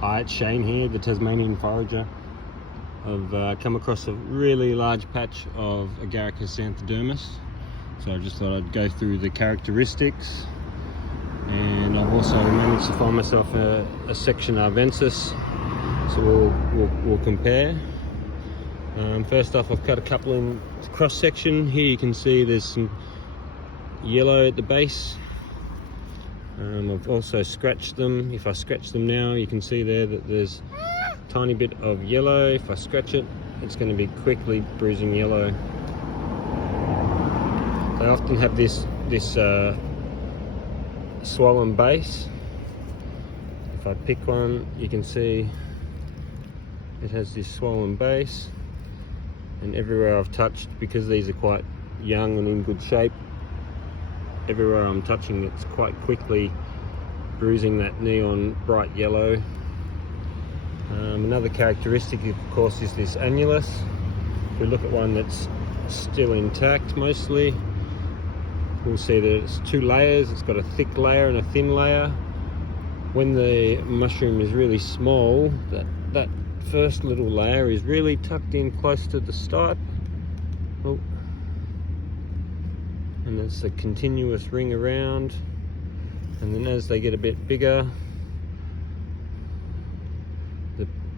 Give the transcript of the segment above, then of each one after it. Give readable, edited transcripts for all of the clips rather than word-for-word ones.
Hi, it's Shane here, the Tasmanian forager. I've come across a really large patch of Agaricus xanthodermus, so I just thought I'd go through the characteristics, and I've also managed to find myself a section arvensis, so we'll compare. First off, I've cut a couple in cross section. Here you can see there's some yellow at the base. I've also scratched them. If I scratch them now, you can see there that there's a tiny bit of yellow. If I scratch it, it's going to be quickly bruising yellow. They often have this swollen base. If I pick one, you can see it has this swollen base, and everywhere I've touched, because these are quite young and in good shape, everywhere I'm touching, it's quite quickly bruising that neon bright yellow. Another characteristic, of course, is this annulus. If we look at one that's still intact mostly, we'll see that it's two layers. It's got a thick layer and a thin layer. When the mushroom is really small, that first little layer is really tucked in close to the stipe. Oh. And it's a continuous ring around, and then as they get a bit bigger,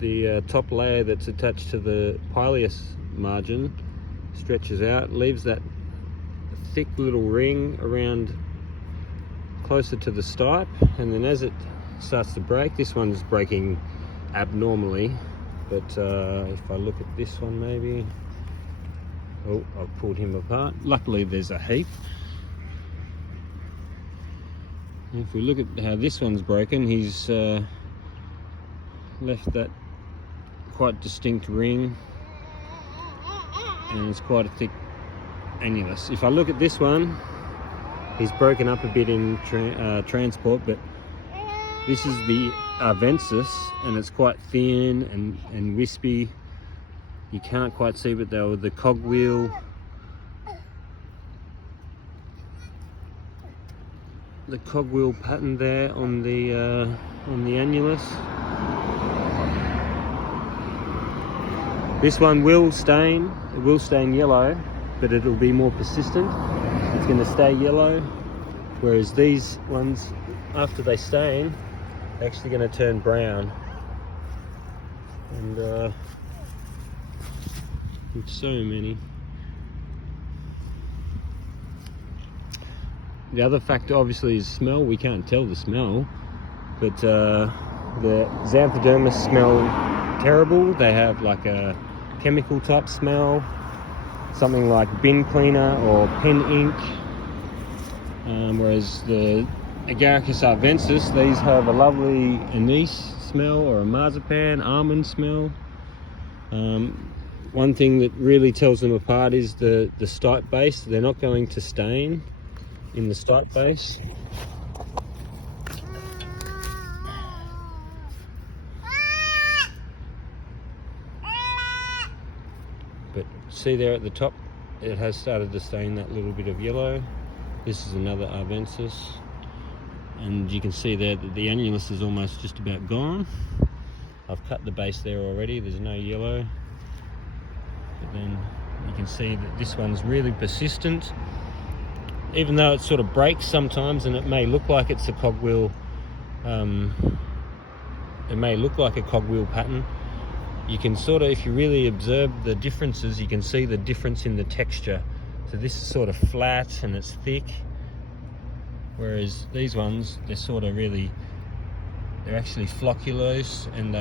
the top layer that's attached to the pileus margin stretches out, leaves that thick little ring around closer to the stipe, and then as it starts to break, this one's breaking abnormally, but if I look at this one, maybe, oh, I've pulled him apart. Luckily there's a heap. If we look at how this one's broken, he's left that quite distinct ring, and it's quite a thick annulus. If I look at this one, he's broken up a bit in transport, but this is the arvensis, and it's quite thin and wispy. You can't quite see, but there were the cogwheel. The cogwheel pattern there on the annulus. This one will stain. It will stain yellow, but it'll be more persistent. It's going to stay yellow, whereas these ones, after they stain, they're actually going to turn brown. And with so many. The other factor obviously is smell. We can't tell the smell, but the xanthodermus smell terrible. They have like a chemical type smell, something like bin cleaner or pen ink, whereas the Agaricus arvensis, these have a lovely anise smell or a marzipan, almond smell. One thing that really tells them apart is the stipe base. They're not going to stain in the stipe base. But see there at the top, it has started to stain that little bit of yellow. This is another arvensis, and you can see there that the annulus is almost just about gone. I've cut the base there already, there's no yellow. But then you can see that this one's really persistent. Even though it sort of breaks sometimes, and it may look like it's a cogwheel, it may look like a cogwheel pattern, you can sort of, if you really observe the differences, you can see the difference in the texture. So this is sort of flat and it's thick, whereas these ones, they're sort of really, they're actually flocculose, and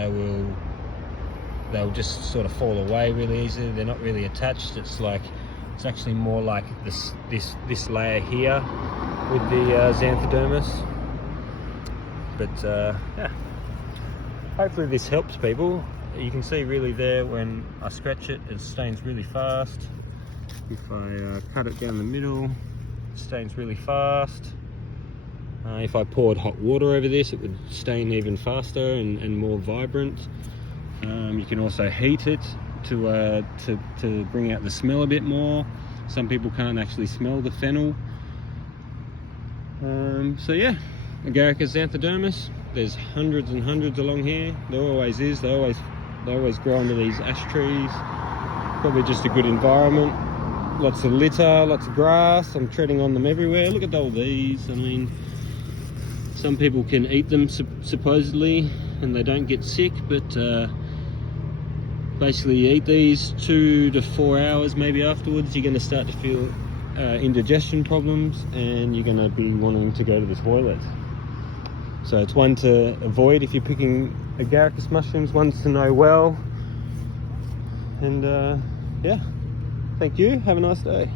they'll just sort of fall away really easily. They're not really attached. It's actually more like this layer here with the xanthodermus. But yeah, hopefully this helps people. You can see really there when I scratch it, it stains really fast. If I cut it down the middle, it stains really fast. If I poured hot water over this, it would stain even faster and more vibrant. You can also heat it to bring out the smell a bit more. Some people can't actually smell the fennel. So yeah, Agaricus xanthodermus. There's hundreds and hundreds along here. There always is. They always grow under these ash trees. Probably just a good environment. Lots of litter, lots of grass. I'm treading on them everywhere. Look at all these. I mean, some people can eat them supposedly and they don't get sick, but basically you eat these 2 to 4 hours maybe afterwards, you're going to start to feel indigestion problems, and you're going to be wanting to go to the toilet. So it's one to avoid if you're picking Agaricus mushrooms, ones to know well. And yeah, thank you, have a nice day.